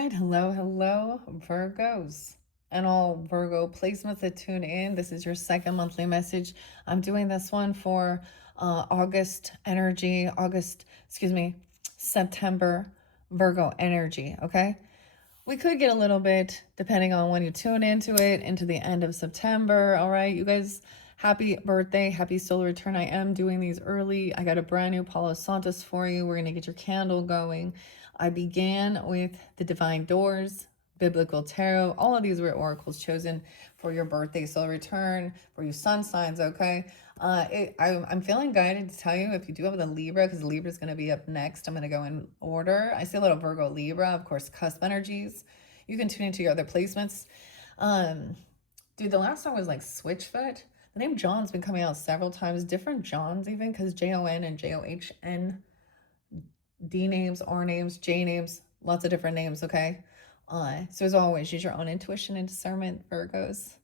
right. Hello, Virgos. And all Virgo placements that tune in. This is your second monthly message. I'm doing this one for August energy, September Virgo energy, okay? We could get a little bit, depending on when you tune into it, into the end of September, all right? You guys, happy birthday, happy solar return. I am doing these early. I got a brand new Palo Santos for you. We're going to get your candle going. I began with the Divine Doors, Biblical Tarot. All of these were oracles chosen for your birthday solar return, for you sun signs, okay? I'm feeling guided to tell you if you do have the Libra, because Libra is going to be up next. I'm going to go in order. I see a little Virgo, Libra, of course, cusp energies. You can tune into your other placements. Dude, the last song was like Switchfoot. The name John's been coming out several times, different Johns even, because Jon and John, D names, R names, J names, lots of different names, okay? So as always, use your own intuition and discernment, Virgos.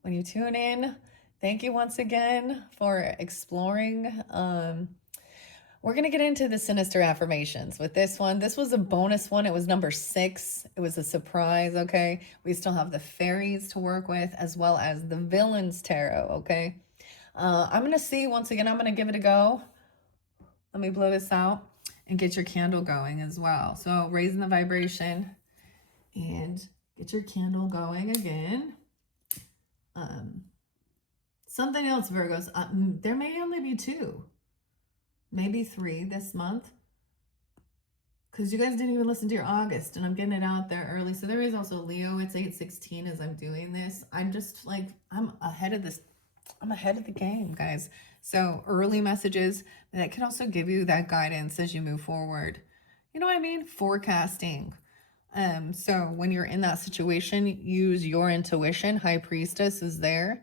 When you tune in, thank you once again for exploring. We're going to get into the Sinister Affirmations with this one. This was a bonus one. It was number 6. It was a surprise, okay? We still have the fairies to work with as well as the Villains Tarot, okay? I'm going to see, once again, I'm going to give it a go. Let me blow this out and get your candle going as well. So raising the vibration and get your candle going again. Something else, Virgos. There may only be 2, maybe 3 this month, because you guys didn't even listen to your August, and I'm getting it out there early. So there is also Leo. It's 8/16 as I'm doing this. I'm just like, I'm ahead of this. I'm ahead of the game, guys. So early messages that can also give you that guidance as you move forward. You know what I mean? Forecasting. So when you're in that situation, use your intuition. High Priestess is there.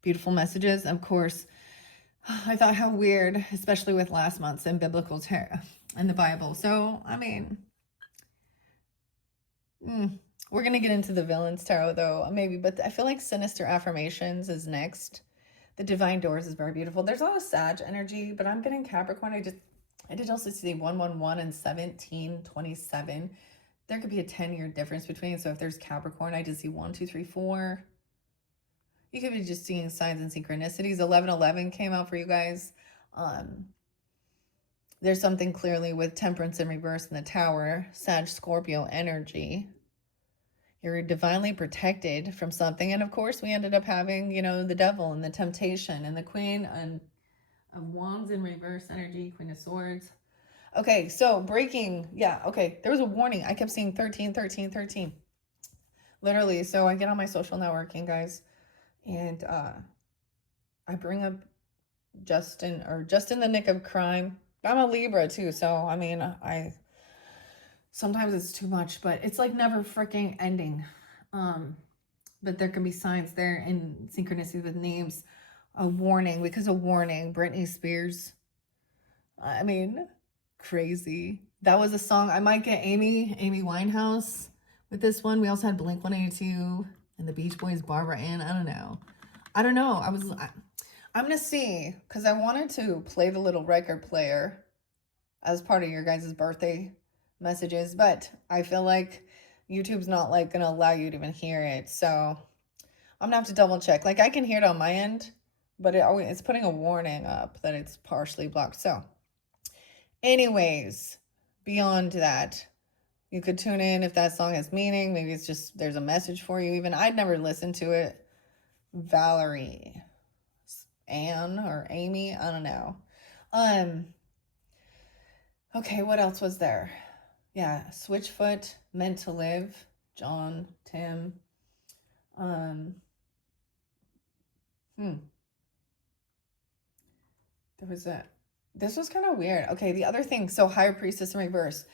Beautiful messages. Of course, I thought how weird, especially with last month's in Biblical Tarot and the Bible. So, I mean, we're going to get into the Villains Tarot though, maybe, but I feel like Sinister Affirmations is next. The Divine Doors is very beautiful. There's a lot of Sag energy, but I'm getting Capricorn. I did also see 111 and 1727. There could be a 10-year difference between. So if there's Capricorn, I did see 1, 2, 3, 4. You could be just seeing signs and synchronicities. 1111 came out for you guys. There's something clearly with Temperance in reverse in the Tower. Sag Scorpio energy. You're divinely protected from something. And of course, we ended up having, the devil and the temptation and the Queen of Wands in reverse energy, Queen of Swords. Okay, so breaking. Yeah, okay. There was a warning. I kept seeing 13, 13, 13. Literally. So I get on my social networking, guys, and I bring up just in the nick of crime. I'm a Libra too, so I mean, sometimes it's too much, but it's like never freaking ending. But there can be signs there and synchronicity with names. A warning, because a warning. Britney Spears. I mean, crazy. That was a song. I might get Amy Winehouse with this one. We also had Blink-182 and the Beach Boys, Barbara Ann. I don't know. I'm going to see, because I wanted to play the little record player as part of your guys' birthday messages, but I feel like YouTube's not like going to allow you to even hear it. So I'm going to have to double check. Like I can hear it on my end, but it's putting a warning up that it's partially blocked. So anyways, beyond that, you could tune in if that song has meaning. Maybe it's just there's a message for you even. I'd never listened to it. Valerie, Anne or Amy, I don't know. Okay, what else was there? Yeah, Switchfoot, Meant to Live, John, Tim. This was kind of weird. Okay, the other thing, so High Priestess in reverse,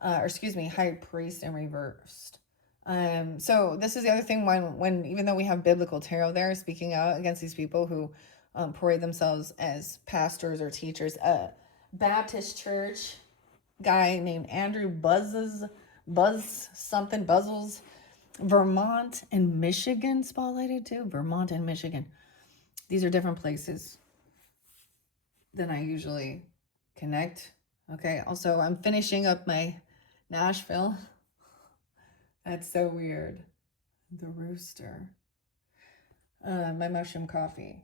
High Priest in reversed. So this is the other thing when even though we have Biblical Tarot there speaking out against these people who parade themselves as pastors or teachers, Baptist church guy named Andrew Buzzles, Vermont and Michigan spotlighted too. Vermont and Michigan. These are different places than I usually connect. Okay, also I'm finishing up my Nashville That's so weird. The rooster. My mushroom coffee.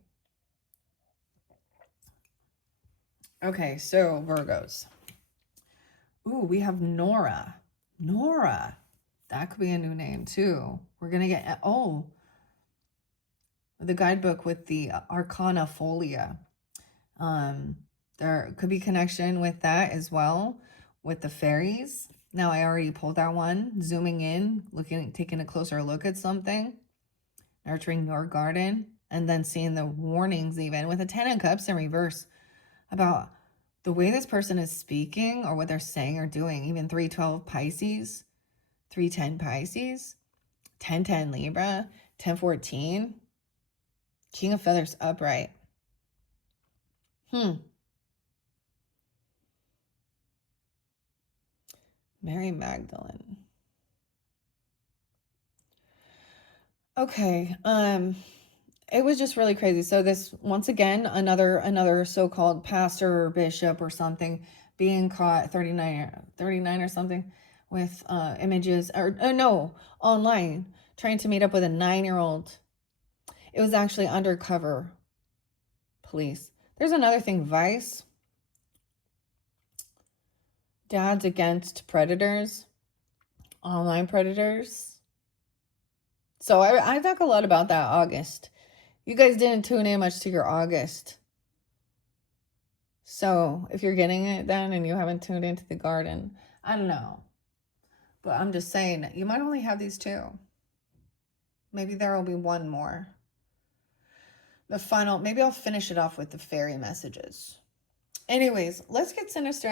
Okay, so Virgos. Ooh, we have Nora. Nora. That could be a new name too. We're going to get, oh, the guidebook with the Arcana Folia. There could be connection with that as well, with the fairies. Now I already pulled that one, zooming in, looking, taking a closer look at something, nurturing your garden, and then seeing the warnings even with a 10 of Cups in reverse about the way this person is speaking or what they're saying or doing. Even 312 Pisces, 310 Pisces, 1010 Libra, 1014, King of Feathers upright. Mary Magdalene. Okay, it was just really crazy. So this, once again, another so-called pastor or bishop or something being caught 39 or something with images, or no, online, trying to meet up with a 9-year-old. It was actually undercover police. There's another thing, Vice. Dads against predators, online predators. So I talk a lot about that August. You guys didn't tune in much to your August. So if you're getting it then and you haven't tuned into the garden, I don't know. But I'm just saying, you might only have these two. Maybe there will be one more. The final, maybe I'll finish it off with the fairy messages. Anyways, let's get Sinister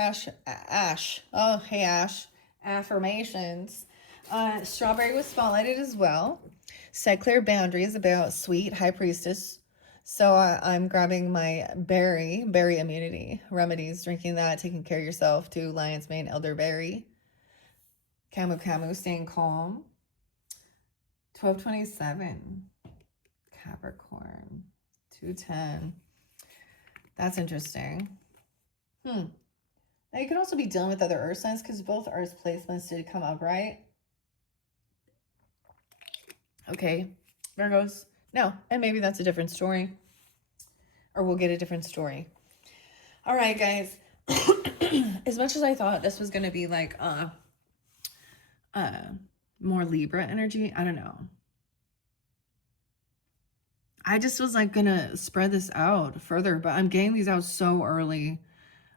Ash. Oh, hey, Ash. Affirmations. Strawberry was spotlighted as well. Set clear boundaries about sweet high priestess. So I'm grabbing my berry immunity remedies, drinking that, taking care of yourself to lion's mane, elderberry. Camu, staying calm. 1227. Capricorn. 210. That's interesting. Now you could also be dealing with other earth signs because both earth placements did come up, right? Okay, Virgos. No, and maybe that's a different story. Or we'll get a different story. All right, guys. As much as I thought this was going to be like more Libra energy, I don't know. I just was like going to spread this out further, but I'm getting these out so early.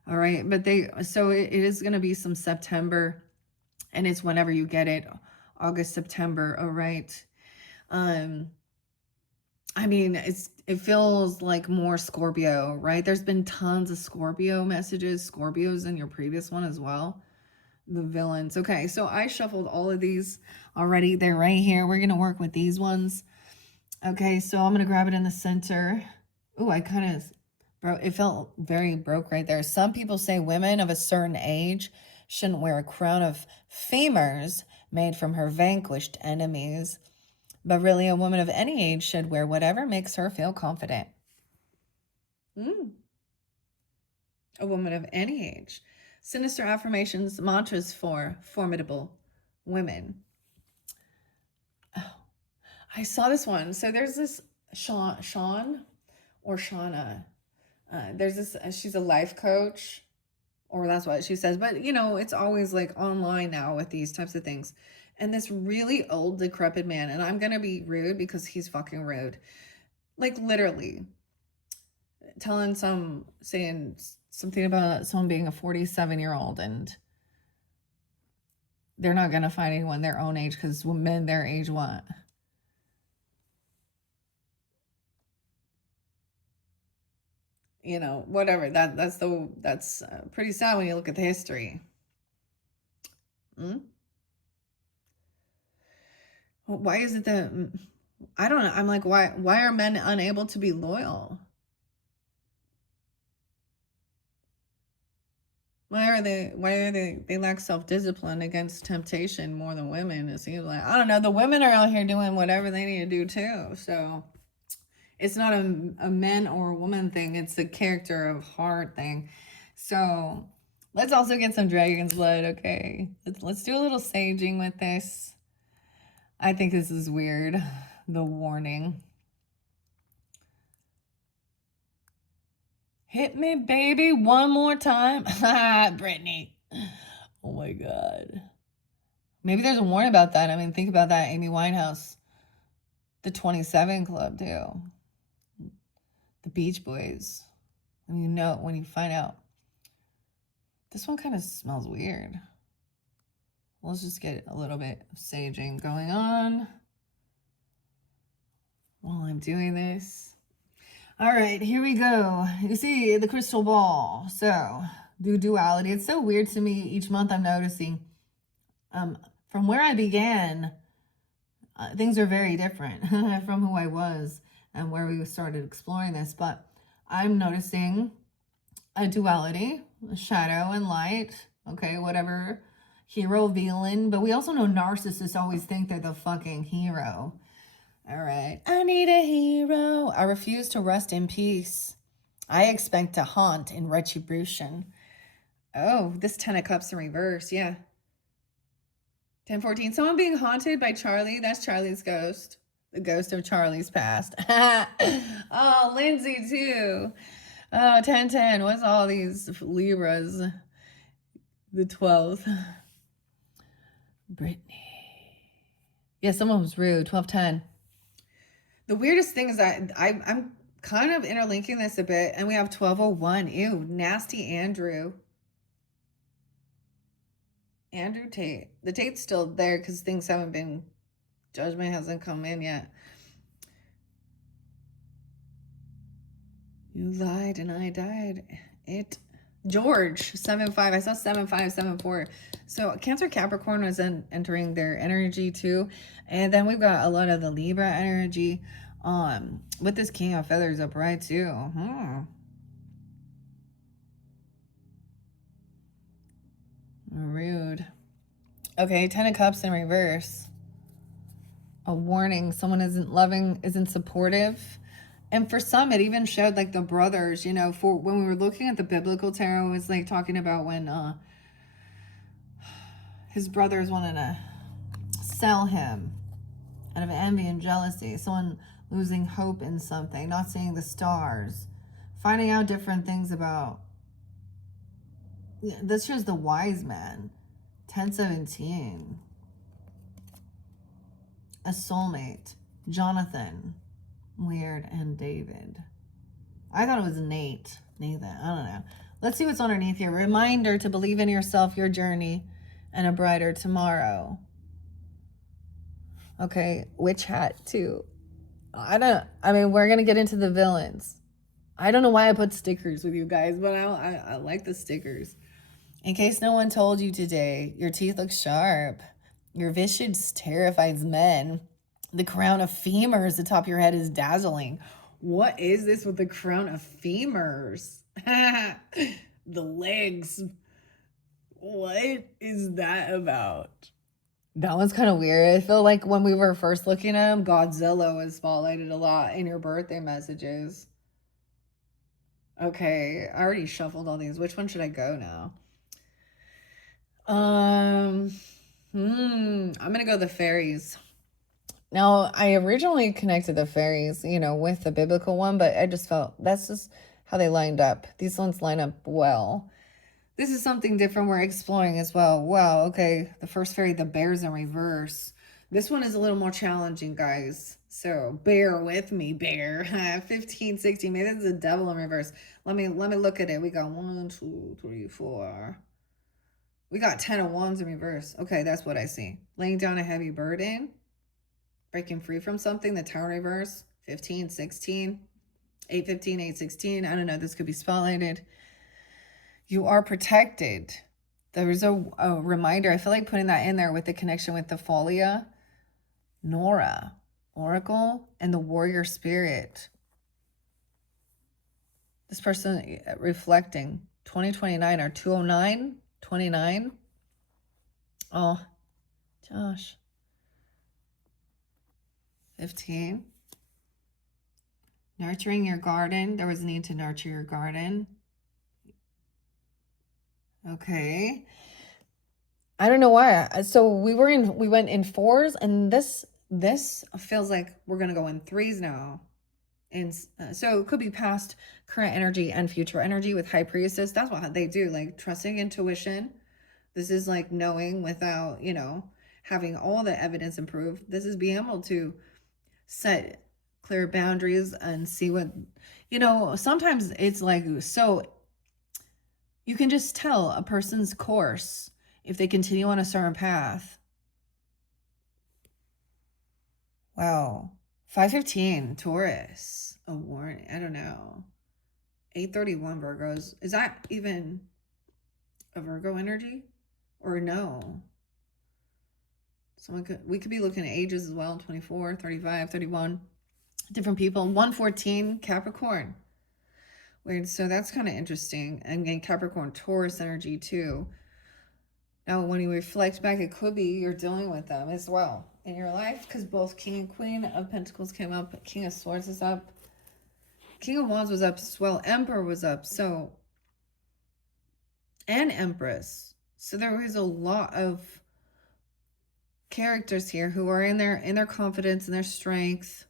All right, but so it is going to be some September, and it's whenever you get it, August, September. All right. I mean, it feels like more Scorpio, right? There's been tons of Scorpio messages, Scorpios in your previous one as well. The villains. Okay, so I shuffled all of these already. They're right here. We're going to work with these ones. Okay, so I'm going to grab it in the center. Ooh, I kind of broke. It felt very broke right there. Some people say women of a certain age shouldn't wear a crown of femurs made from her vanquished enemies. But really, a woman of any age should wear whatever makes her feel confident. A woman of any age. Sinister affirmations, mantras for formidable women. Oh, I saw this one. So there's this Sean or Shauna. There's this, she's a life coach, or that's what she says. But, you know, it's always like online now with these types of things. And this really old, decrepit man, and I'm going to be rude because he's fucking rude. Like, literally saying something about someone being a 47-year-old and they're not going to find anyone their own age because men their age want. You know, whatever. That's pretty sad when you look at the history. Why is it that, I don't know. I'm like, why are men unable to be loyal? Why are they lack self-discipline against temptation more than women? It seems like, I don't know. The women are out here doing whatever they need to do too. So it's not a men or a woman thing. It's a character of heart thing. So let's also get some dragon's blood. Okay. Let's do a little saging with this. I think this is weird. The warning. Hit me, baby, one more time. Brittany. Oh my God. Maybe there's a warning about that. I mean, think about that. Amy Winehouse. The 27 Club, too. The Beach Boys. When you know, when you find out. This one kind of smells weird. Let's just get a little bit of saging going on while I'm doing this. All right, here we go. You see the crystal ball. So, the duality. It's so weird to me each month. I'm noticing from where I began, things are very different from who I was and where we started exploring this. But I'm noticing a duality, shadow and light. Okay, whatever. Hero, villain. But we also know narcissists always think they're the fucking hero. All right. I need a hero. I refuse to rest in peace. I expect to haunt in retribution. Oh, this 10 of Cups in reverse. Yeah. 10-14. Someone being haunted by Charlie. That's Charlie's ghost. The ghost of Charlie's past. Oh, Lindsay too. Oh, 10-10. What's all these Libras? The 12th. Brittany. Yeah, someone was rude. 12-10. The weirdest thing is that I'm kind of interlinking this a bit, and we have 1201. Ew, nasty Andrew. Andrew Tate. The Tate's still there because things haven't been, judgment hasn't come in yet. You lied and I died. George, 7-5. I saw 7-5, 7-4. So Cancer Capricorn was entering their energy too. And then we've got a lot of the Libra energy with this King of Feathers upright too. Rude. Okay, 10 of Cups in reverse. A warning. Someone isn't loving, isn't supportive. And for some, it even showed like the brothers, you know, for when we were looking at the biblical tarot, it was like talking about when his brothers wanted to sell him out of envy and jealousy. Someone losing hope in something, not seeing the stars, finding out different things about. This shows the wise man. 10-17. A soulmate. Jonathan. Weird. And David. I thought it was Nathan. I don't know. Let's see what's underneath here. Reminder to believe in yourself, your journey, and a brighter tomorrow. Okay, witch hat too. I mean, we're going to get into the villains. I don't know why I put stickers with you guys, but I like the stickers. In case no one told you today, your teeth look sharp. Your visage terrifies men. The crown of femurs atop your head is dazzling. What is this with the crown of femurs? The legs. What is that about? That one's kind of weird. I feel like when we were first looking at him, Godzilla was spotlighted a lot in your birthday messages. Okay, I already shuffled all these. Which one should I go now? I'm gonna go the fairies. Now, I originally connected the fairies, you know, with the biblical one, but I just felt that's just how they lined up. These ones line up well. This is something different we're exploring as well. Wow, okay. The first fairy, the bear's in reverse. This one is a little more challenging, guys. So bear with me, bear. 15, 16. Maybe that's the devil in reverse. Let me look at it. We got 1, 2, 3, 4. We got 10 of wands in reverse. Okay, that's what I see. Laying down a heavy burden. Breaking free from something. The tower reverse. 15, 16. 8, 15, 8, 16. I don't know. This could be spotlighted. You are protected. There was a reminder. I feel like putting that in there with the connection with the Folia, Nora, Oracle, and the warrior spirit. This person reflecting 2029 or 209, 29. Oh, Josh. 15. Nurturing your garden. There was a need to nurture your garden. Okay. I don't know why. So we went in fours, and this feels like we're gonna go in threes now. And so it could be past, current energy, and future energy with High Priestess. That's what they do, like trusting intuition. This is like knowing without, having all the evidence and proof. This is being able to set clear boundaries and see what, sometimes it's like, so you can just tell a person's course if they continue on a certain path. Wow. 5:15 Taurus. A warning. I don't know. 8:31 Virgos. Is that even a Virgo energy? Or no? We could be looking at ages as well. 24, 35, 31. Different people. 114 Capricorn. Weird. So that's kind of interesting. And again, Capricorn Taurus energy too. Now, when you reflect back, it could be you're dealing with them as well in your life, because both King and Queen of Pentacles came up. King of Swords is up. King of Wands was up as well. Emperor was up. So, and Empress. So there was a lot of characters here who are in their confidence and their strength,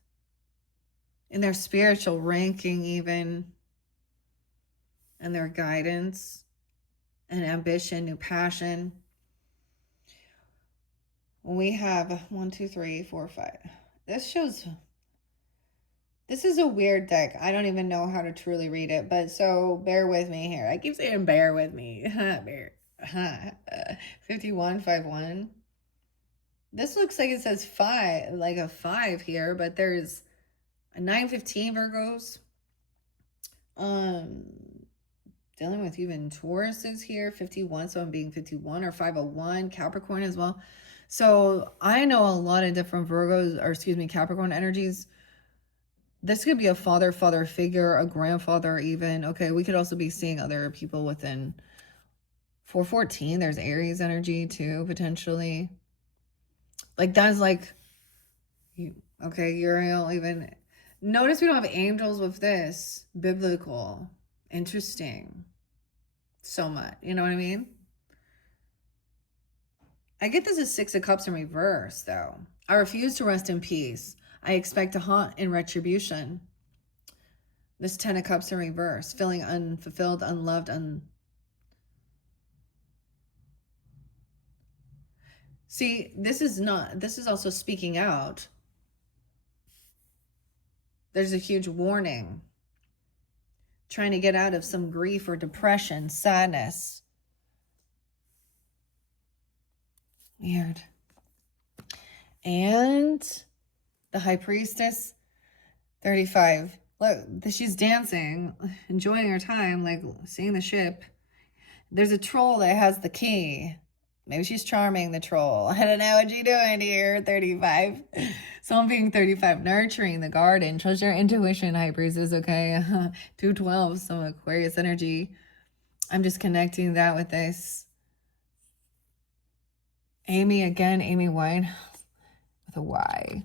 in their spiritual ranking even, and their guidance and ambition, new passion. We have 1, 2, 3, 4, 5. This is a weird deck. I don't even know how to truly read it, but so bear with me here. I keep saying bear with me. Bear. 5151. This looks like it says 5, like a 5 here, but there's a 915 Virgos. Dealing with even Tauruses here, 51, so I'm being 51, or 501, Capricorn as well. So I know a lot of different Virgos, or excuse me, Capricorn energies. This could be a father figure, a grandfather even. Okay, we could also be seeing other people within 414. There's Aries energy too, potentially. Like that's like, okay, Uriel even. Notice we don't have angels with this. Biblical. Interesting. So much. You know what I mean? I get this as 6 of Cups in reverse, though. I refuse to rest in peace. I expect to haunt in retribution. This 10 of Cups in reverse. Feeling unfulfilled, unloved, See, this is also speaking out. There's a huge warning. Trying to get out of some grief or depression, sadness. Weird. And the High Priestess, 35. Look, she's dancing, enjoying her time, like seeing the ship. There's a troll that has the key. Maybe she's charming the troll. I don't know what you're doing here, 35. So I'm being 35, nurturing the garden. Trust your intuition, High Priestess, okay? 212, some Aquarius energy. I'm just connecting that with this. Amy again, Amy Wine with a Y.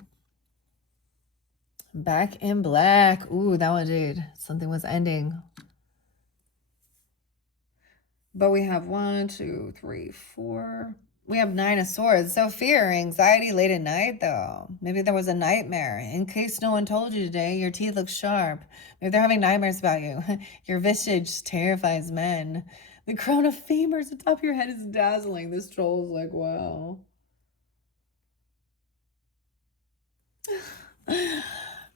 Back in Black. Ooh, that one did. Something was ending. But we have 1, 2, 3, 4. We have 9 of Swords. So fear, anxiety late at night, though. Maybe there was a nightmare. In case no one told you today, your teeth look sharp. Maybe they're having nightmares about you. Your visage terrifies men. The crown of femurs at the top of your head is dazzling. This troll is like, wow.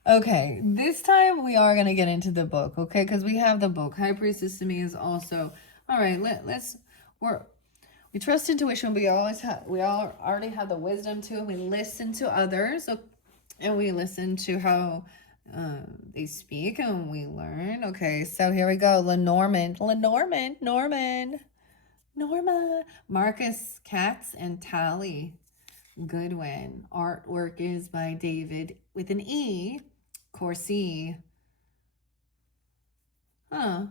Okay, this time we are going to get into the book, okay? Because we have the book. High Priestess to me is also... All right, we trust intuition. We all already have the wisdom too. We listen to others, and we listen to how they speak, and we learn. Okay, so here we go. Lenormand, Norma, Marcus, Katz, and Tally Goodwin. Artwork is by David with an E, Corsi. Huh.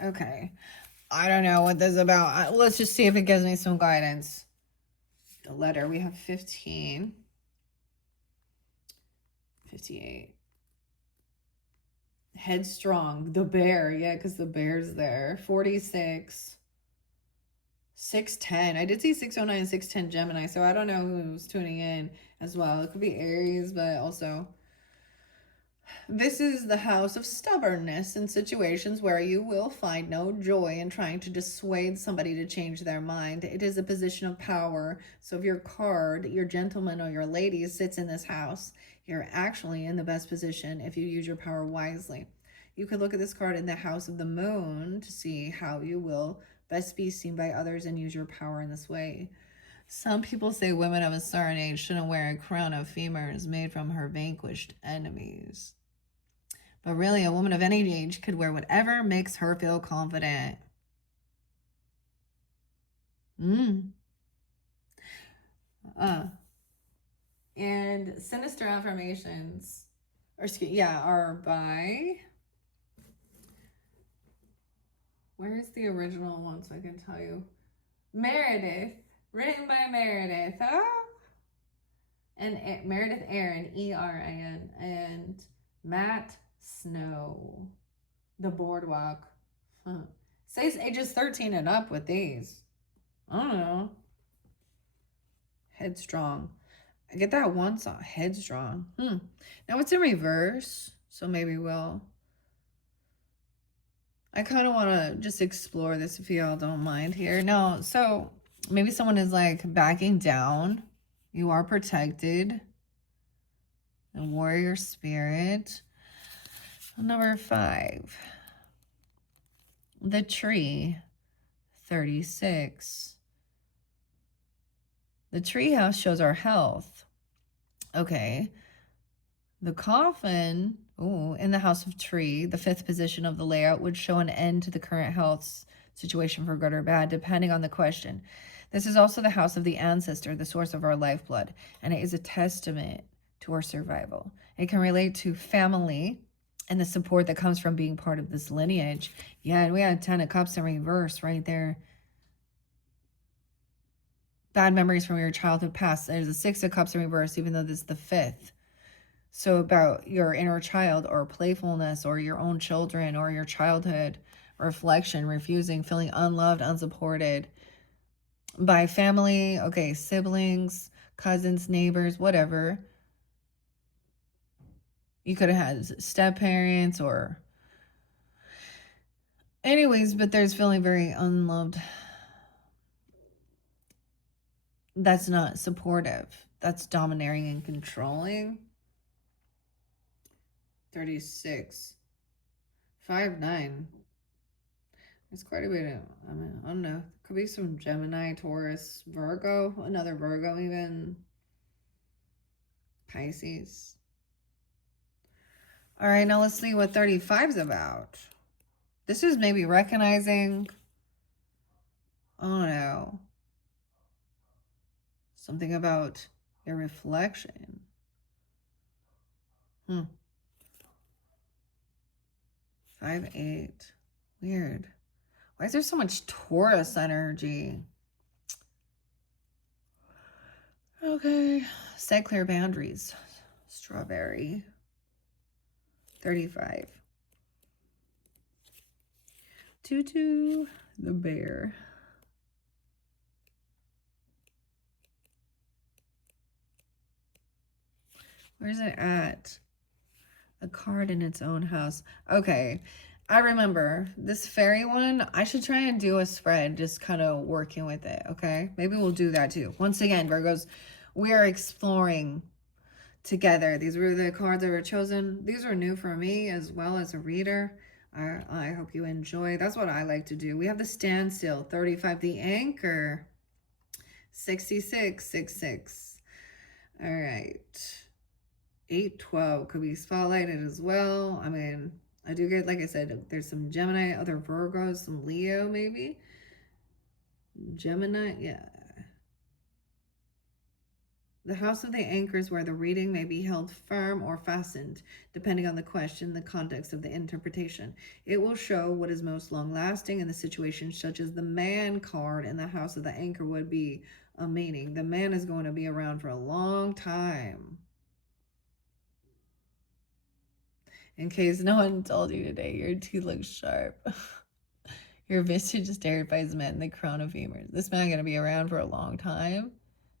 Okay. I don't know what this is about. Let's just see if it gives me some guidance. The letter, we have 15. 58. Headstrong, the bear. Yeah, because the bear's there. 46. 610. I did see 609, 610 Gemini, so I don't know who's tuning in as well. It could be Aries, but also this is the house of stubbornness in situations where you will find no joy in trying to dissuade somebody to change their mind. It is a position of power. So if your card, your gentleman or your lady sits in this house, you're actually in the best position if you use your power wisely. You could look at this card in the house of the moon to see how you will best be seen by others and use your power in this way. Some people say women of a certain age shouldn't wear a crown of femurs made from her vanquished enemies. But really, a woman of any age could wear whatever makes her feel confident. And Sinister Affirmations, are by... Where's the original one so I can tell you? Meredith. Written by Meredith. And Meredith Aaron, Erin, and Matt Snow. The Boardwalk. Says ages 13 and up with these. I don't know. Headstrong. I get that one song. Headstrong. Now it's in reverse, so maybe we'll... I kind of want to just explore this if y'all don't mind here. No, so maybe someone is like backing down. You are protected. The warrior spirit. Number 5. The tree. 36. The tree house shows our health. Okay. The coffin, in the house of tree, the 5th position of the layout, would show an end to the current health situation for good or bad, depending on the question. This is also the house of the ancestor, the source of our lifeblood, and it is a testament to our survival. It can relate to family and the support that comes from being part of this lineage. Yeah, and we had 10 of Cups in reverse right there. Bad memories from your childhood past. There's a 6 of Cups in reverse, even though this is the 5th. So about your inner child or playfulness or your own children or your childhood, reflection, refusing, feeling unloved, unsupported by family, okay, siblings, cousins, neighbors, whatever. You could have had step-parents or... Anyways, but there's feeling very unloved. That's not supportive. That's domineering and controlling. 36. 5'9". It's quite a bit of, I don't know. Could be some Gemini, Taurus, Virgo, another Virgo even. Pisces. All right, now let's see what 35 is about. This is maybe recognizing, I don't know, something about your reflection. 5'8". Weird. Why is there so much Taurus energy? Okay. Set clear boundaries. Strawberry. 35. Tutu the bear. Where's it at? A card in its own house. Okay. I remember this fairy one. I should try and do a spread, just kind of working with it. Okay. Maybe we'll do that too. Once again, Virgos, we are exploring together. These were the cards that were chosen. These are new for me as well as a reader. I hope you enjoy. That's what I like to do. We have the standstill, 35, the anchor, 66, 66. All right. 812 could be spotlighted as well. I mean, I do get, like I said, there's some Gemini, other Virgos, some Leo maybe. Gemini, yeah. The house of the anchors where the reading may be held firm or fastened, depending on the question, the context of the interpretation. It will show what is most long-lasting in the situation, such as the man card in the house of the anchor would be a meaning. The man is going to be around for a long time. In case no one told you today, your teeth look sharp. Your vintage terrifies men, the crown of femurs. This man gonna be around for a long time.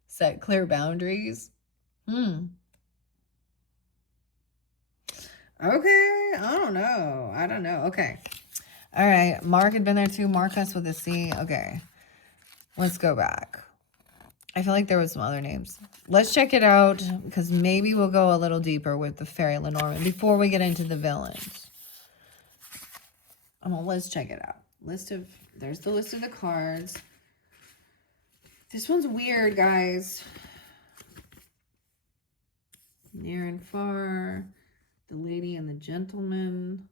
Set clear boundaries. Okay, I don't know. Okay. All right, Mark had been there too. Mark us with a C. Okay, let's go back. I feel like there was some other names. Let's check it out, because maybe we'll go a little deeper with the fairy Lenormand before we get into the villains. Let's check it out. There's the list of the cards. This one's weird, guys. Near and far. The lady and the gentleman.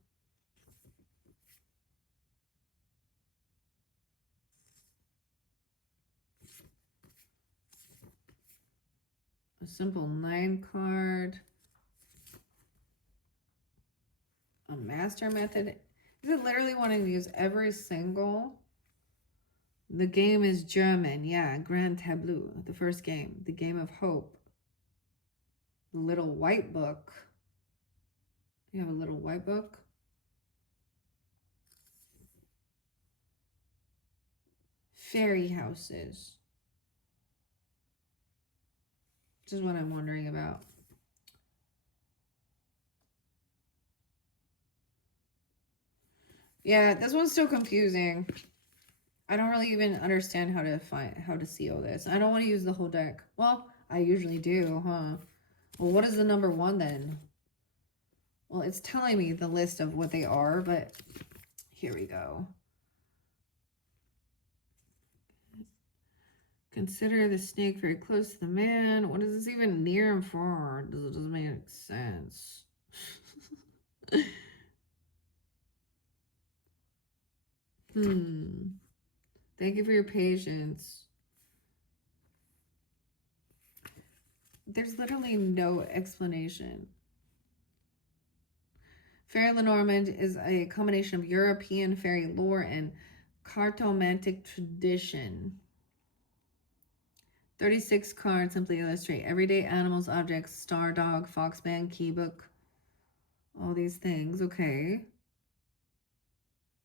A simple 9 card. A master method. Is it literally wanting to use every single? The game is German. Yeah, Grand Tableau. The first game. The Game of Hope. The Little White Book. You have a Little White Book? Fairy houses. This is what I'm wondering about. Yeah, this one's still confusing. I don't really even understand how to seal this. I don't want to use the whole deck. Well, I usually do, huh? Well, what is the number 1 then? Well, it's telling me the list of what they are, but here we go. Consider the snake very close to the man. What is this even near and far? It doesn't make sense. Thank you for your patience. There's literally no explanation. Fairy Lenormand is a combination of European fairy lore and cartomantic tradition. 36 cards simply illustrate everyday animals, objects, star, dog, foxman, keybook, all these things. Okay.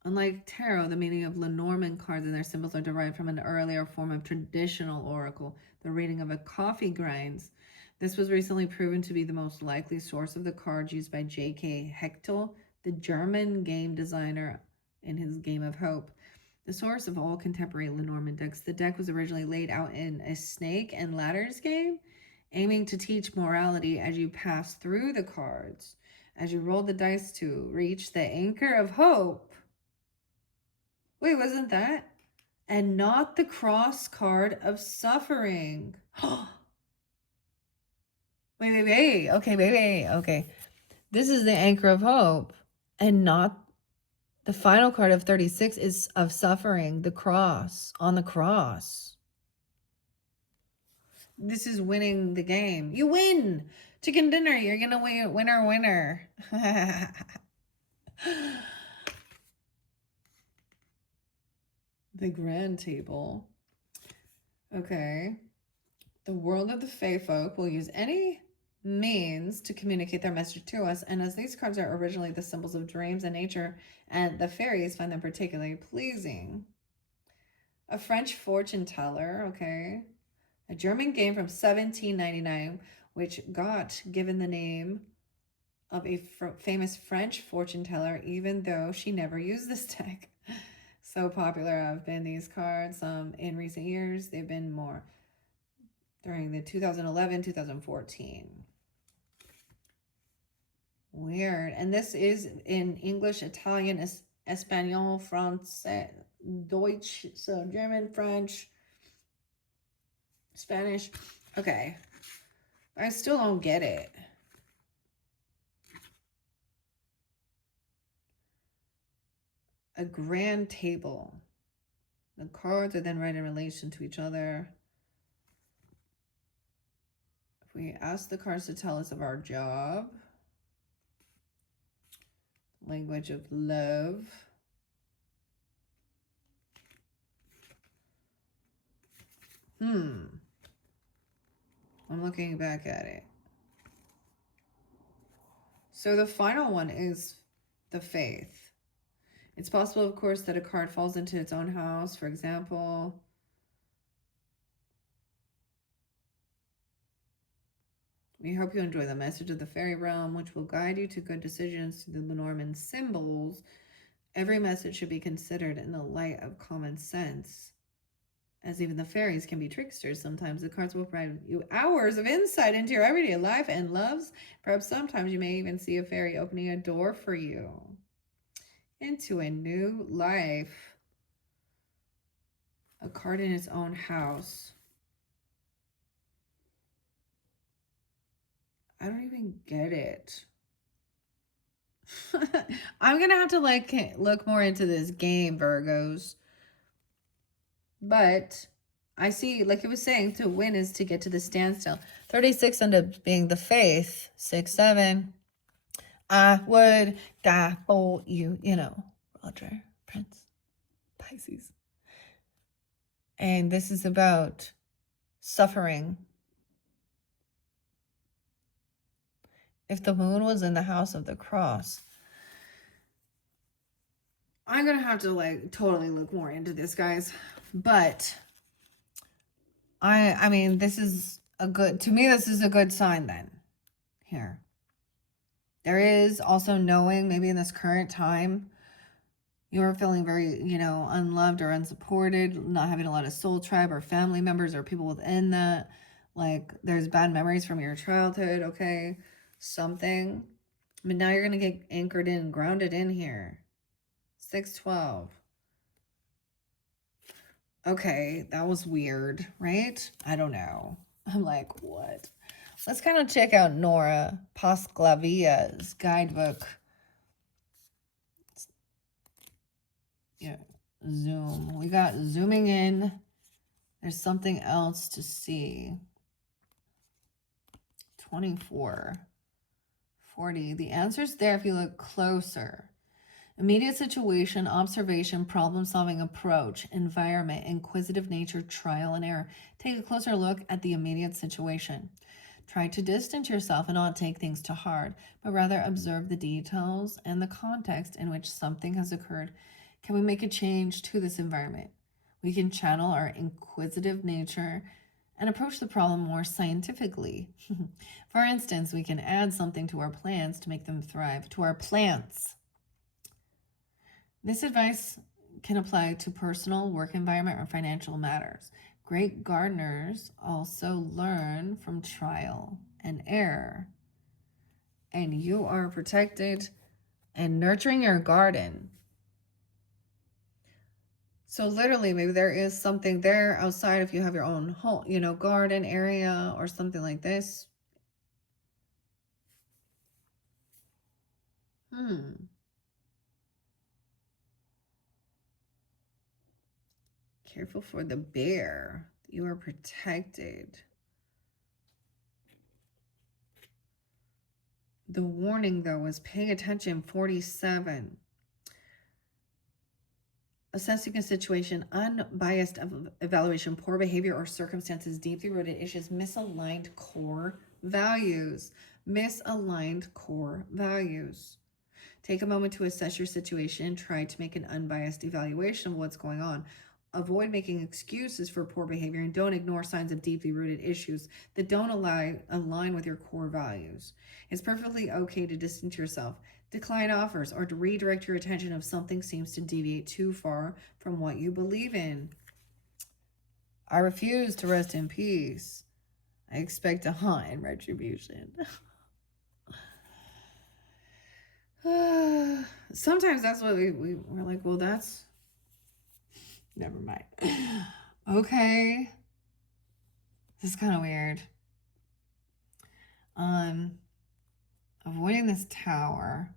Unlike tarot, the meaning of Lenormand cards and their symbols are derived from an earlier form of traditional oracle, the reading of a coffee grinds. This was recently proven to be the most likely source of the cards used by J.K. Hechtel, the German game designer, in his Game of Hope. The source of all contemporary Lenormand decks, the deck was originally laid out in a snake and ladders game, aiming to teach morality as you pass through the cards, as you roll the dice to reach the anchor of hope. Wait, wasn't that? And not the cross card of suffering. wait. Okay. This is the anchor of hope. And not the final card of 36 is of suffering, the cross, on the cross. This is winning the game. You win! Chicken dinner, you're gonna win, winner. The grand table. Okay. The world of the Fae folk will use any means to communicate their message to us, and as these cards are originally the symbols of dreams and nature, and the fairies find them particularly pleasing. A French fortune teller, okay. A German game from 1799, which got given the name of a famous French fortune teller, even though she never used this deck. So popular have been these cards. In recent years, they've been more during the 2011-2014. Weird. And this is in English, Italian, Espanol, Francais, Deutsch, so German, French, Spanish. Okay. I still don't get it. A grand table. The cards are then read in relation to each other. If we ask the cards to tell us of our job, language of love, I'm looking back at it. So the final one is the faith. It's possible, of course, that a card falls into its own house, for example. We hope you enjoy the message of the fairy realm, which will guide you to good decisions through the Lenormand symbols. Every message should be considered in the light of common sense. As even the fairies can be tricksters, sometimes the cards will provide you hours of insight into your everyday life and loves. Perhaps sometimes you may even see a fairy opening a door for you into a new life. A card in its own house. I don't even get it. I'm going to have to look more into this game, Virgos. But I see, like it was saying, to win is to get to the standstill. 36 ended up being the faith. 6, 7. I would die for you, Roger, Prince, Pisces. And this is about suffering. If the moon was in the house of the cross, I'm going to have to totally look more into this, guys. But I mean, this is to me, this is a good sign then here. There is also knowing maybe in this current time, you're feeling very, unloved or unsupported, not having a lot of soul tribe or family members or people within that. Like there's bad memories from your childhood, okay? Something. But now you're going to get anchored in, grounded in here. 612. Okay, that was weird, right? I don't know. I'm like, what? Let's kind of check out Nora Pasclavia's guidebook. Yeah, zoom. We got zooming in. There's something else to see. 24. 40. The answer's there if you look closer. Immediate situation, observation, problem-solving approach, environment, inquisitive nature, trial and error. Take a closer look at the immediate situation. Try to distance yourself and not take things to heart, but rather observe the details and the context in which something has occurred. Can we make a change to this environment? We can channel our inquisitive nature and approach the problem more scientifically. For instance, we can add something to our plants to make them thrive. To our plants. This advice can apply to personal, work environment, or financial matters. Great gardeners also learn from trial and error. And you are protected and nurturing your garden. So literally, maybe there is something there outside if you have your own home, garden area or something like this. Careful for the bear. You are protected. The warning, though, was paying attention. 47. Assessing a situation, unbiased evaluation, poor behavior or circumstances, deeply rooted issues, misaligned core values. Misaligned core values. Take a moment to assess your situation. Try to make an unbiased evaluation of what's going on. Avoid making excuses for poor behavior and don't ignore signs of deeply rooted issues that don't align with your core values. It's perfectly okay to distance yourself, decline offers, or to redirect your attention if something seems to deviate too far from what you believe in. I refuse to rest in peace. I expect a haunt and retribution. Sometimes that's what we're like, well, that's... Never mind. Okay. This is kind of weird. Avoiding this tower.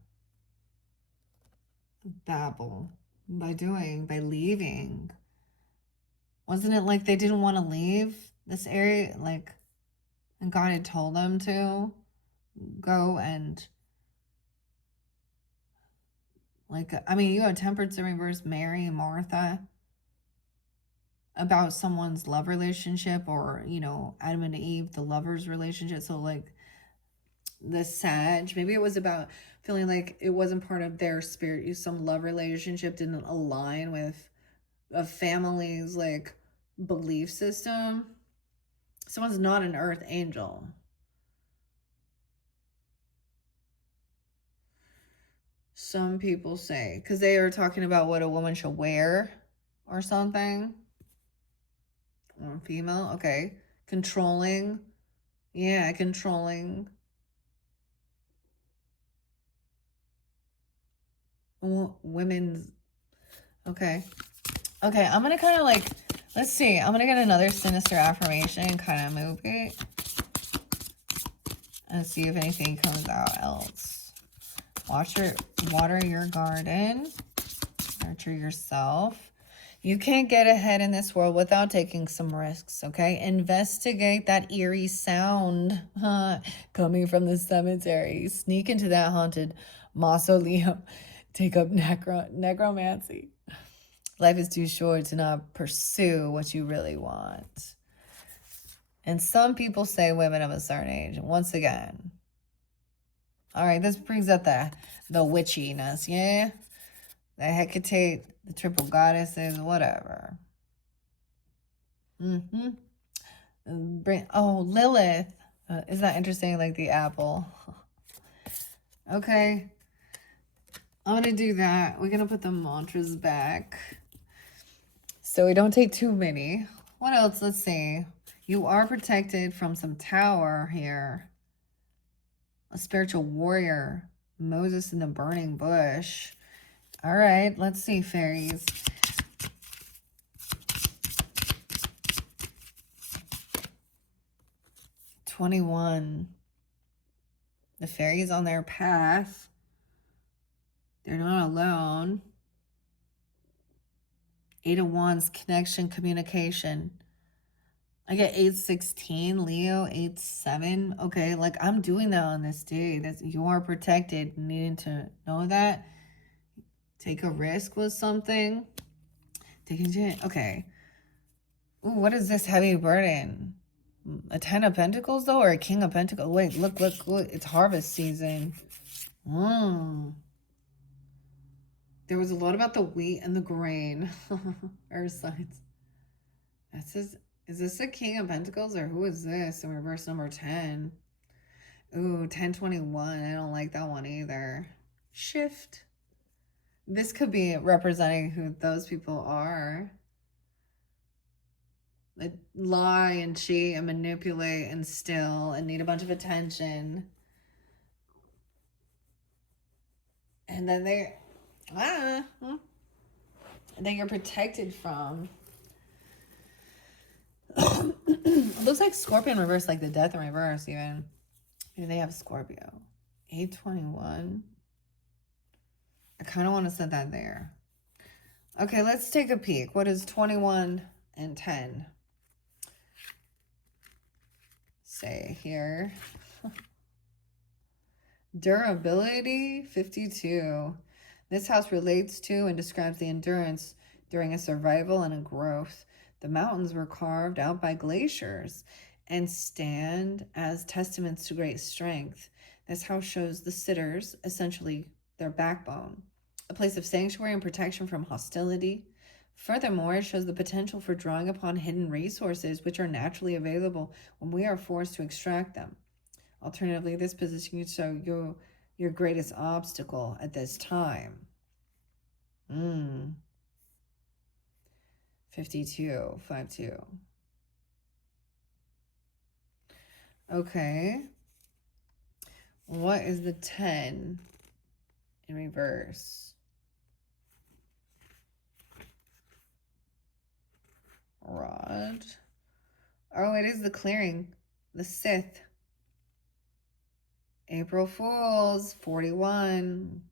Babel. By leaving. Wasn't it like they didn't want to leave this area? And God had told them to go and... you have Temperance in reverse, Mary and Martha. About someone's love relationship or, Adam and Eve, the lovers relationship. So the Sag. Maybe it was about feeling like it wasn't part of their spirit. Some love relationship didn't align with a family's like belief system. Someone's not an earth angel. Some people say, because they are talking about what a woman should wear or something. Or female, okay. Controlling. Yeah, controlling. Women's. Okay. Okay, I'm going to kind of like, let's see. I'm going to get another Sinister affirmation kind of movie. And see if anything comes out else. Water your garden. Nurture yourself. You can't get ahead in this world without taking some risks, okay? Investigate that eerie sound coming from the cemetery. Sneak into that haunted mausoleum. Take up necromancy. Life is too short to not pursue what you really want. And some people say women of a certain age. Once again. All right, this brings up the witchiness, yeah? The Hecate, the triple goddesses, whatever. Oh, Lilith. Isn't that interesting? Like the apple. Okay. I'm going to do that. We're going to put the mantras back. So we don't take too many. What else? Let's see. You are protected from some tower here. A spiritual warrior. Moses in the burning bush. All right. Let's see, fairies. $21. The fairies on their path. They're not alone. 8 of Wands, connection, communication. I get 8-16, Leo, 8-7. Okay, like I'm doing that on this day. You are protected. Needing to know that. Take a risk with something. Okay. Ooh, what is this heavy burden? A 10 of Pentacles though, or a King of Pentacles? Wait, look. It's harvest season. There was a lot about the wheat and the grain. Earth signs. Is this a King of Pentacles or who is this in reverse number 10? Ooh, 1021. I don't like that one either. Shift. This could be representing who those people are. Like lie and cheat and manipulate and steal and need a bunch of attention. And then that you're protected from. It looks like Scorpion reverse, like the death in reverse even. Maybe they have Scorpio. 821. I kind of want to set that there. Okay, let's take a peek. What is 21 and 10? Say here. Durability, 52. This house relates to and describes the endurance during a survival and a growth. The mountains were carved out by glaciers and stand as testaments to great strength. This house shows the sitters, essentially their backbone, a place of sanctuary and protection from hostility. Furthermore, it shows the potential for drawing upon hidden resources which are naturally available when we are forced to extract them. Alternatively, this position could show your greatest obstacle at this time. 52, 52. Okay. What is the 10 in reverse? Rod. Oh, it is the clearing. The Sith. April Fools, 41.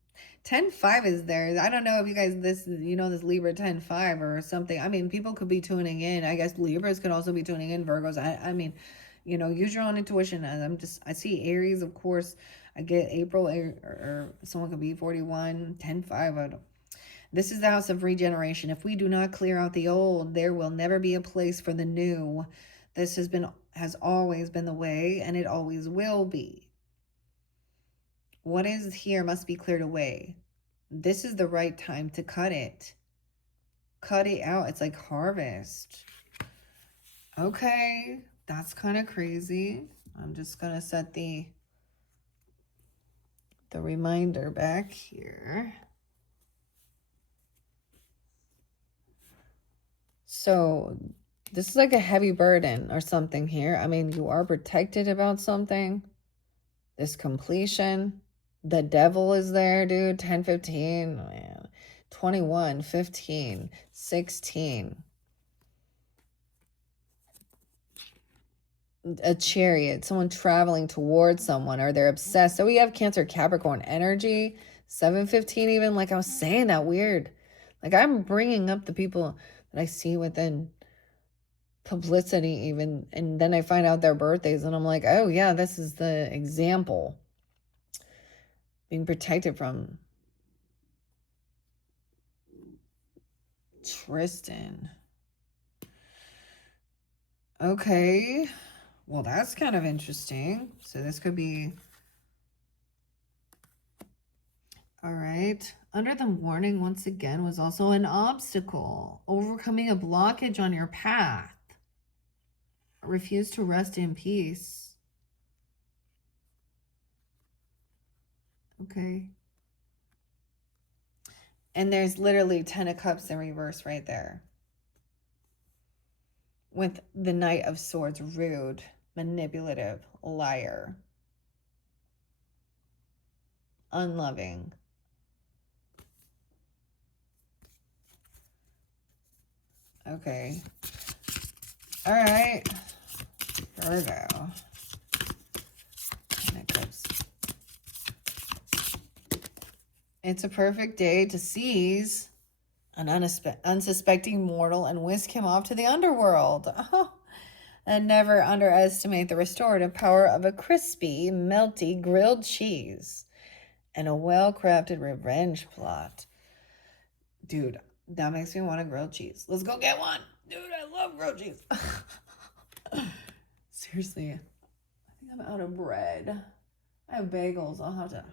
10-5 is there. I don't know if you guys, this Libra 10-5 or something. I mean, people could be tuning in. I guess Libras could also be tuning in. Virgos. I mean, use your own intuition. I see Aries, of course. I get April, or someone could be 41, 10-5. This is the house of regeneration. If we do not clear out the old, there will never be a place for the new. This has always been the way, and it always will be. What is here must be cleared away. This is the right time to cut it. Cut it out. It's like harvest. Okay, that's kind of crazy. I'm just going to set the reminder back here. So this is like a heavy burden or something here. I mean, you are protected about something. This completion. The devil is there, dude. 10, 15, man. 21, 15, 16. A chariot, someone traveling towards someone, or they're obsessed. So we have Cancer, Capricorn energy. 7-15 even. Like I was saying, that weird. Like I'm bringing up the people that I see within publicity even. And then I find out their birthdays and I'm like, oh yeah, this is the example. Being protected from Tristan. Okay. Well, that's kind of interesting. So this could be... All right. Under the warning, once again, was also an obstacle. Overcoming a blockage on your path. Refuse to rest in peace. Okay. And there's literally 10 of Cups in reverse right there. With the Knight of Swords, rude, manipulative, liar, unloving. Okay. All right. Virgo. It's a perfect day to seize an unsuspecting mortal and whisk him off to the underworld. Oh. And never underestimate the restorative power of a crispy, melty grilled cheese and a well-crafted revenge plot. Dude, that makes me want a grilled cheese. Let's go get one. Dude, I love grilled cheese. Seriously, I think I'm out of bread. I have bagels. I'll have to...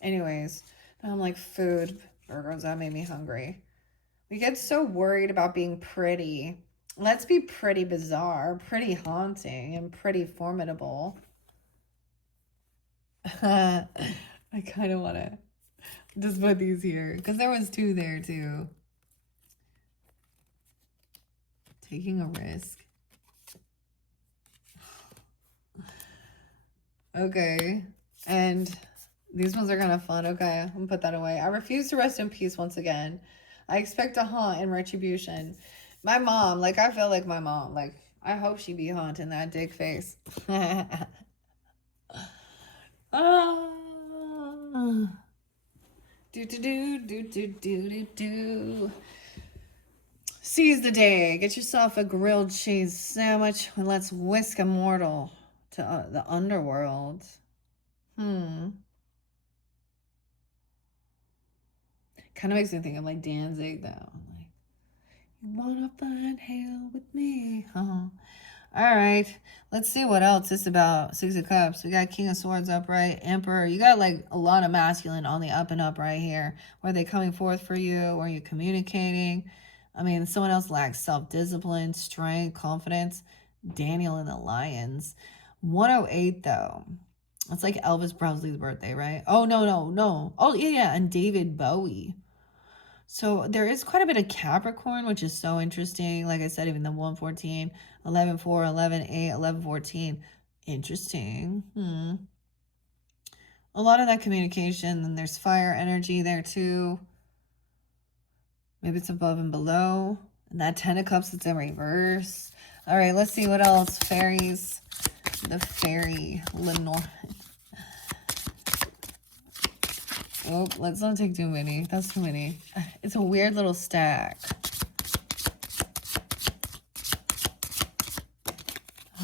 Anyways, I'm like, food. Virgos, that made me hungry. We get so worried about being pretty. Let's be pretty bizarre, pretty haunting, and pretty formidable. I kind of want to just put these here because there was 2 there too. Taking a risk. Okay. And these ones are kind of fun. Okay, I'm gonna put that away. I refuse to rest in peace once again. I expect a haunt and retribution. My mom, like, I feel like my mom. Like, I hope she be haunting that dick face. Do. Seize the day. Get yourself a grilled cheese sandwich and let's whisk a mortal to the underworld. Kind of makes me think of like Danzig though. Like, you wanna find hell with me? All right, let's see what else it's about. 6 of Cups. We got King of Swords upright, Emperor. You got like a lot of masculine on the up and up right here. Were they coming forth for you? Are you communicating? I mean, someone else lacks self-discipline, strength, confidence. Daniel and the Lions. 108 though. It's like Elvis Presley's birthday, right? Oh, no. Oh, yeah, and David Bowie. So there is quite a bit of Capricorn, which is so interesting. Like I said, even the 114, 11, 4, 11, 8, 11, 14. Interesting. A lot of that communication. Then there's fire energy there too. Maybe it's above and below. And that 10 of Cups, it's in reverse. All right, let's see what else. Fairies. The fairy Lenormand. Oh, let's not take too many. That's too many. It's a weird little stack.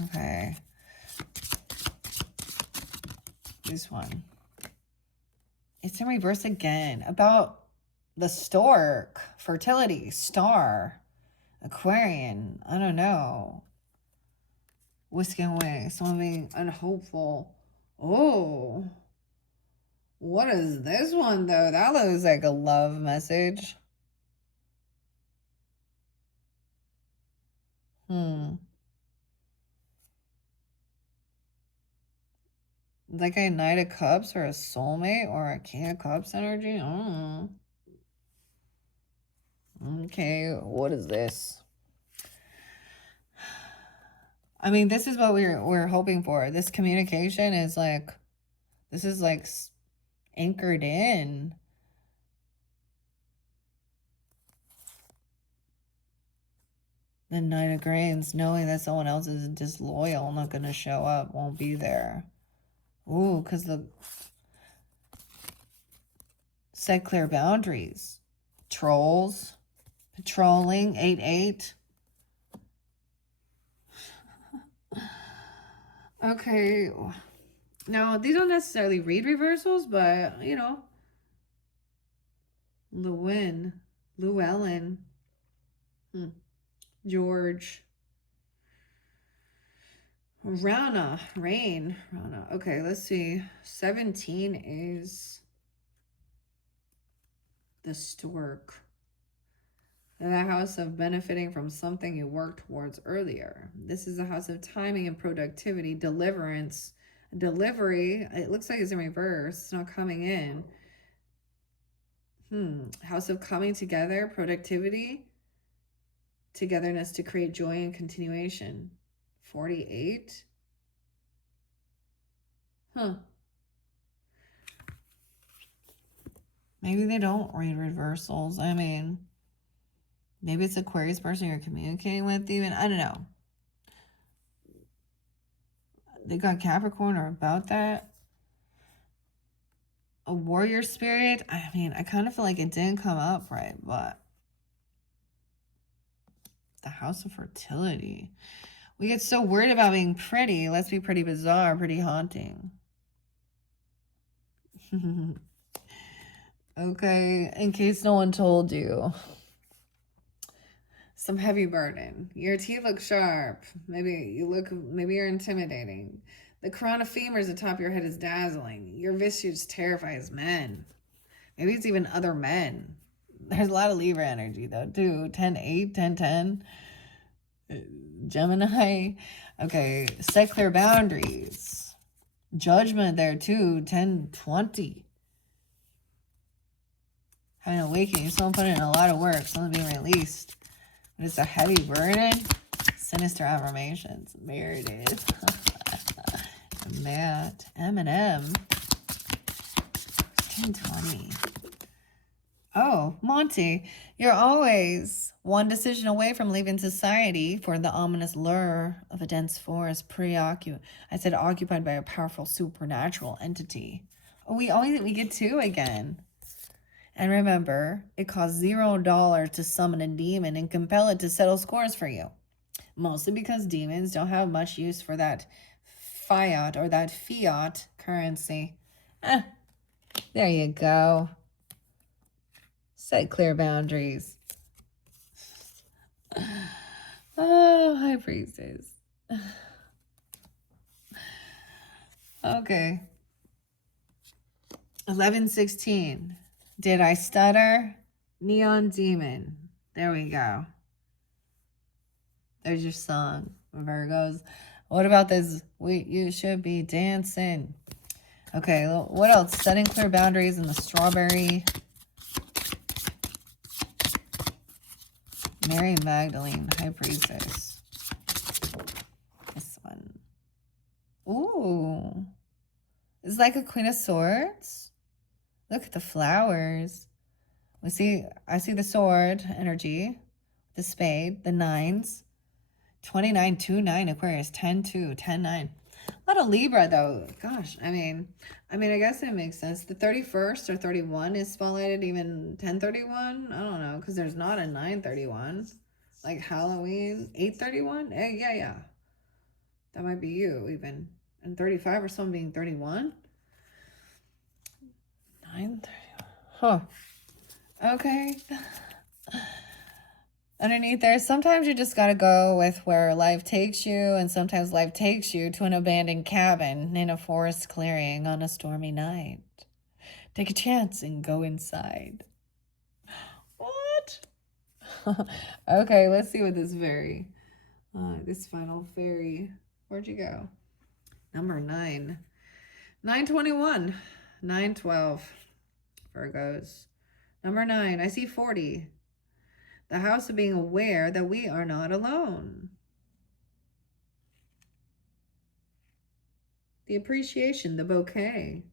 Okay. This one. It's in reverse again. About the stork. Fertility. Star. Aquarian. I don't know. Whisking away. Someone being unhopeful. Oh. What is this one, though? That looks like a love message. Like a Knight of Cups or a soulmate or a King of Cups energy? I don't know. Okay, what is this? I mean, this is what we're hoping for. This communication is like, this is like anchored in. The Knight of Grains, knowing that someone else is disloyal, not going to show up, won't be there. Ooh, because the set clear boundaries. Trolls, patrolling, 8-8. Okay. Now, these don't necessarily read reversals, but, you know. Llewellyn. George. Rana. Rain. Rana. Okay, let's see. 17 is the stork. The house of benefiting from something you worked towards earlier. This is a house of timing and productivity, deliverance, delivery. It looks like it's in reverse. It's not coming in. House of coming together, productivity, togetherness to create joy and continuation. 48. Maybe they don't read reversals. I mean, maybe it's Aquarius person you're communicating with even. I don't know. They got Capricorn or about that. A warrior spirit. I mean, I kind of feel like it didn't come up right, but the house of fertility. We get so worried about being pretty. Let's be pretty bizarre, pretty haunting. Okay, in case no one told you. Some heavy burden. Your teeth look sharp. Maybe you're intimidating. The crown of femurs atop your head is dazzling. Your visage terrifies men. Maybe it's even other men. There's a lot of Libra energy though, too. 10-8, 10-10. Gemini. Okay, set clear boundaries. Judgment there too, 10-20. Having an awakening, someone put in a lot of work, someone's being released. But it's a heavy burden. Sinister affirmations. There it is. Matt. Eminem. 10-20. Oh, Monty. You're always one decision away from leaving society for the ominous lure of a dense forest occupied by a powerful supernatural entity. Oh, we get 2 again. And remember, it costs $0 to summon a demon and compel it to settle scores for you. Mostly because demons don't have much use for that fiat or that fiat currency. There you go. Set clear boundaries. Oh, High Priestess. Okay. 11-16. Did I stutter? Neon Demon. There we go. There's your song, Virgos. What about this? You should be dancing. Okay, what else? Setting clear boundaries in the strawberry. Mary Magdalene, High Priestess. This one. Ooh. It's like a Queen of Swords. Look at the flowers. I see the sword energy, the spade, the 9s. 29-2-9 Aquarius, 10-2, 10-9. A lot of Libra though. Gosh, I mean, I guess it makes sense. The 31st or 31 is spotlighted, even 10-31. I don't know, because there's not a 9-31. Like Halloween, 8-31. Yeah. That might be you even. And 35 or something being 31. 9-31. Huh. Okay. Underneath there, sometimes you just gotta go with where life takes you, and sometimes life takes you to an abandoned cabin in a forest clearing on a stormy night. Take a chance and go inside. What? Okay, let's see what this this final fairy, where'd you go? Number 9. 921. 912. Virgos. Number 9, I see 40. The house of being aware that we are not alone. The appreciation, the bouquet.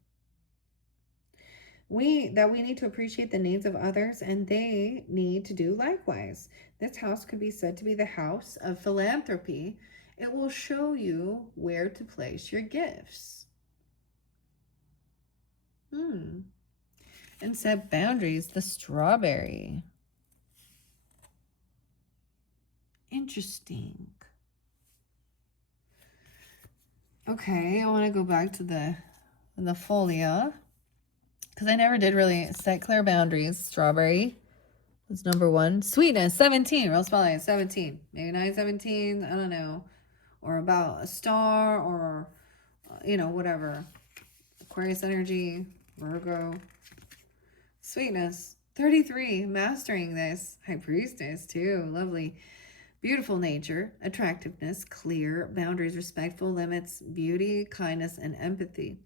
We need to appreciate the needs of others, and they need to do likewise. This house could be said to be the house of philanthropy. It will show you where to place your gifts. And set boundaries, the strawberry. Interesting. Okay, I want to go back to the Folia, because I never did really set clear boundaries. Strawberry was number 1. Sweetness, 17. Real spotlight, 17. Maybe 917, I don't know. Or about a star, or, whatever. Aquarius energy, Virgo. Sweetness, 33. Mastering this. High Priestess, too. Lovely. Beautiful nature, attractiveness, clear, boundaries, respectful, limits, beauty, kindness, and empathy.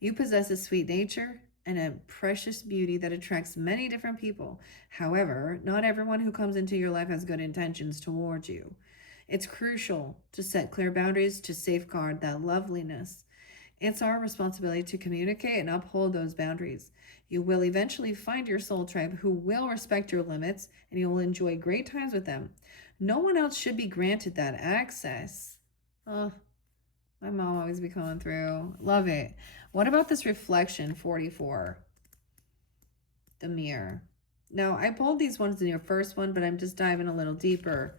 You possess a sweet nature and a precious beauty that attracts many different people. However, not everyone who comes into your life has good intentions towards you. It's crucial to set clear boundaries to safeguard that loveliness. It's our responsibility to communicate and uphold those boundaries. You will eventually find your soul tribe who will respect your limits, and you will enjoy great times with them. No one else should be granted that access. Oh, my mom always be coming through. Love it. What about this reflection, 44? The mirror. Now, I pulled these ones in your first one, but I'm just diving a little deeper.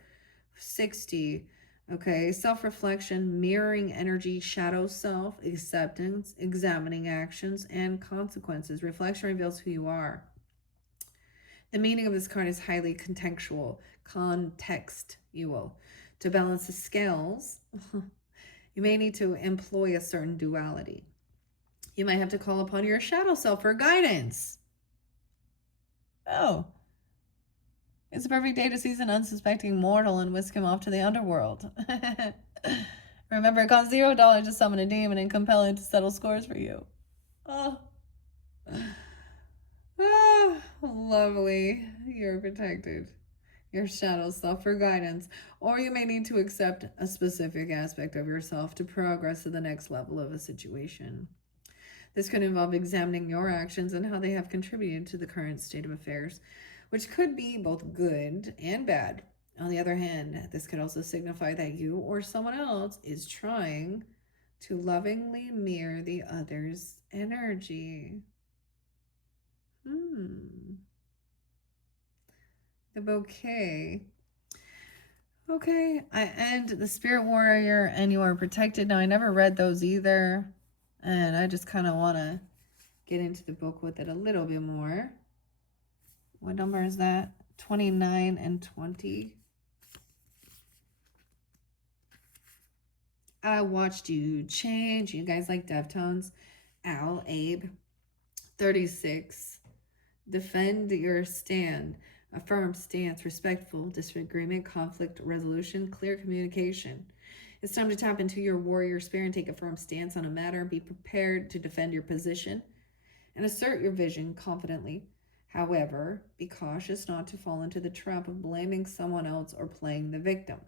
60. Okay, self-reflection, mirroring energy, shadow self, acceptance, examining actions, and consequences. Reflection reveals who you are. The meaning of this card is highly contextual. To balance the scales, you may need to employ a certain duality. You might have to call upon your shadow self for guidance. Oh. It's a perfect day to seize an unsuspecting mortal and whisk him off to the underworld. Remember, it costs $0 to summon a demon and compel it to settle scores for you. Oh. Ah, lovely. You're protected. Your shadow self for guidance. Or you may need to accept a specific aspect of yourself to progress to the next level of a situation. This could involve examining your actions and how they have contributed to the current state of affairs, which could be both good and bad. On the other hand, this could also signify that you or someone else is trying to lovingly mirror the other's energy. The bouquet. Okay, and the Spirit Warrior, and you are protected. Now, I never read those either, and I just kind of want to get into the book with it a little bit more. What number is that? 29 and 20. I watched you change. You guys like Deftones? Al, Abe. 36. Defend your stand. A firm stance, respectful, disagreement, conflict resolution, clear communication. It's time to tap into your warrior spirit and take a firm stance on a matter. Be prepared to defend your position and assert your vision confidently. However, be cautious not to fall into the trap of blaming someone else or playing the victim.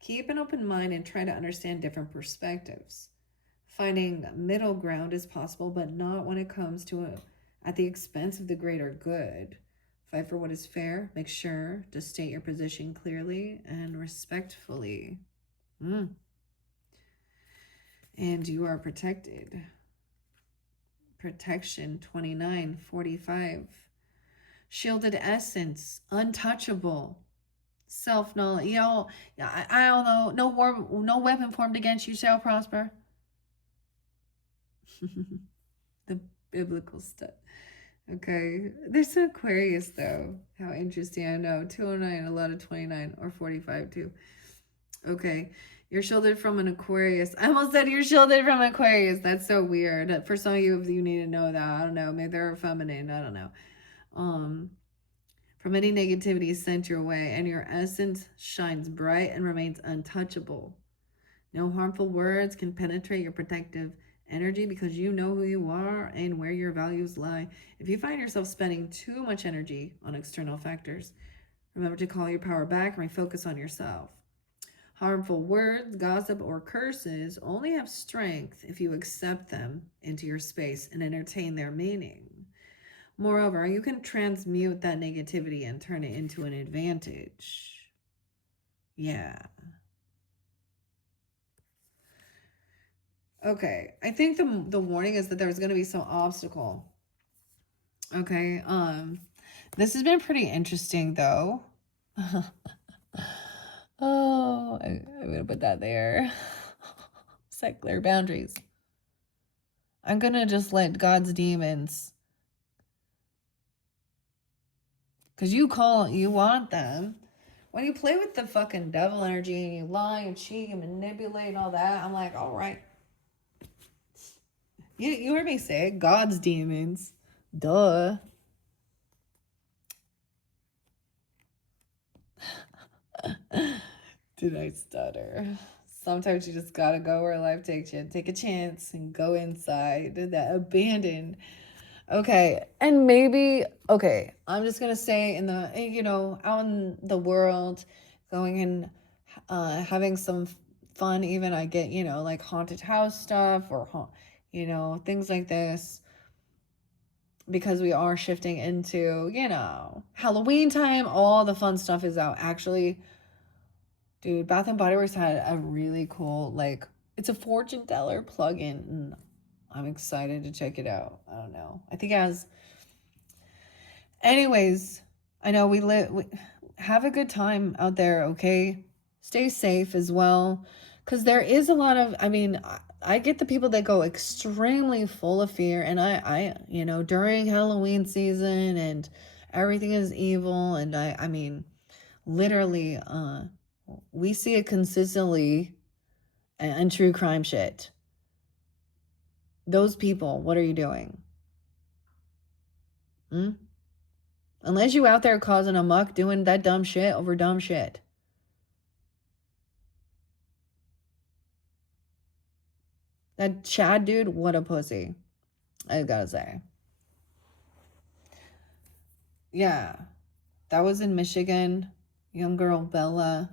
Keep an open mind and try to understand different perspectives. Finding middle ground is possible, but not when it comes to at the expense of the greater good. Fight for what is fair. Make sure to state your position clearly and respectfully. And you are protected. Protection, 29:45. Shielded essence, untouchable. Self-knowledge. I don't know. No weapon formed against you shall prosper. The biblical stuff. Okay, there's an Aquarius though. How interesting. I know 209, a lot of 29 or 45 too. Okay, You're shielded from an Aquarius. I almost said you're shielded from Aquarius. That's so weird. For some of you need to know that. I don't know. Maybe they're feminine. I don't know. From any negativity sent your way, and your essence shines bright and remains untouchable. No harmful words can penetrate your protective energy because you know who you are and where your values lie. If you find yourself spending too much energy on external factors, remember to call your power back and refocus on yourself. Harmful words, gossip, or curses only have strength if you accept them into your space and entertain their meaning. Moreover, you can transmute that negativity and turn it into an advantage. Yeah. Okay, I think the warning is that there's going to be some obstacle. Okay, this has been pretty interesting though. Oh, I'm gonna put that there. Set clear boundaries. I'm gonna just let God's demons, because you want them. When you play with the fucking devil energy and you lie and cheat and manipulate and all that, I'm like, all right. You heard me say it. God's demons. Duh. Did I stutter? Sometimes you just gotta go where life takes you. Take a chance and go inside that abandoned. Okay, and maybe, okay, I'm just gonna say out in the world, going and having some fun. Even I get, like haunted house stuff or, things like this. Because we are shifting into, Halloween time, all the fun stuff is out. Actually, dude, Bath and Body Works had a really cool, like, it's a fortune teller plugin, and I'm excited to check it out. I don't know. I think it has. Anyways, I know we have a good time out there, okay? Stay safe as well. Because there is a lot of, I get the people that go extremely full of fear. And I during Halloween season and everything is evil. And literally, we see it consistently in true crime shit. Those people, what are you doing? Unless you out there causing a muck, doing that dumb shit over dumb shit. That Chad dude, what a pussy. I gotta say. Yeah. That was in Michigan. Young girl Bella.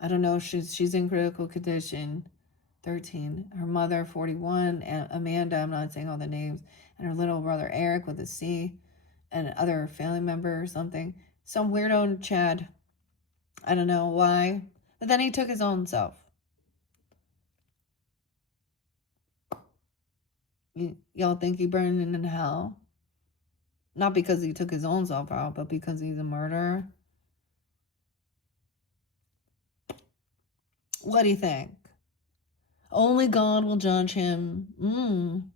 I don't know. She's in critical condition. 13. Her mother, 41. Amanda, I'm not saying all the names. And her little brother Eric with a C. And other family member or something. Some weirdo Chad. I don't know why. But then he took his own self. Y'all think he burning in hell? Not because he took his own self out, but because he's a murderer. What do you think? Only God will judge him.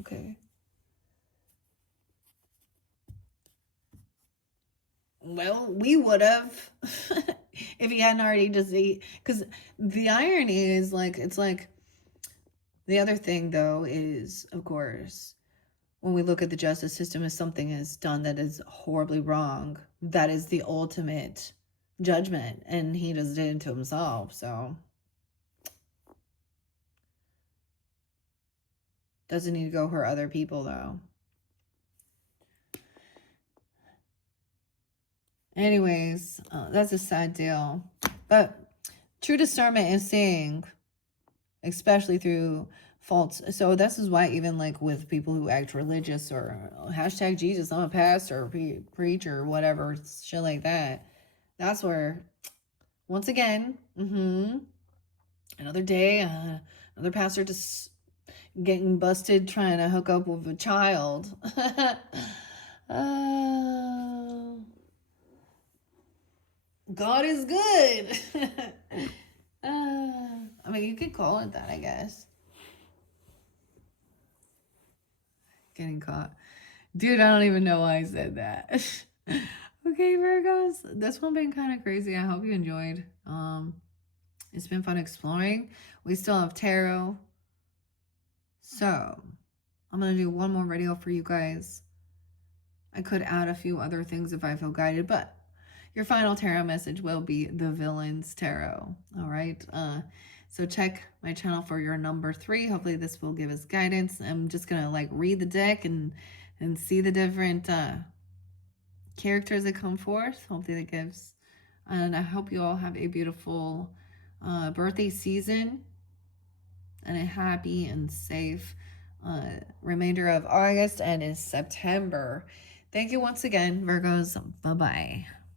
Okay. Well, we would have if he hadn't already diseased. Because the irony is, like, it's like the other thing, though, is, of course, when we look at the justice system as something is done that is horribly wrong, that is the ultimate judgment, and he just did it to himself. So doesn't need to go hurt other people, though. Anyways, that's a sad deal. But true discernment is seeing, especially through faults. So this is why even like with people who act religious or hashtag Jesus, I'm a pastor, preacher, or whatever, shit like that. That's where, once again, another day, another pastor just getting busted trying to hook up with a child. God is good. You could call it that, I guess. Getting caught. Dude, I don't even know why I said that. Okay, Virgos, this one been kind of crazy. I hope you enjoyed. It's been fun exploring. We still have tarot. So, I'm going to do one more video for you guys. I could add a few other things if I feel guided, but your final tarot message will be the Villain's Tarot. All right. So check my channel for your number 3. Hopefully this will give us guidance. I'm just gonna like read the deck and see the different characters that come forth. Hopefully that gives. And I hope you all have a beautiful birthday season and a happy and safe remainder of August and in September. Thank you once again, Virgos. Bye-bye.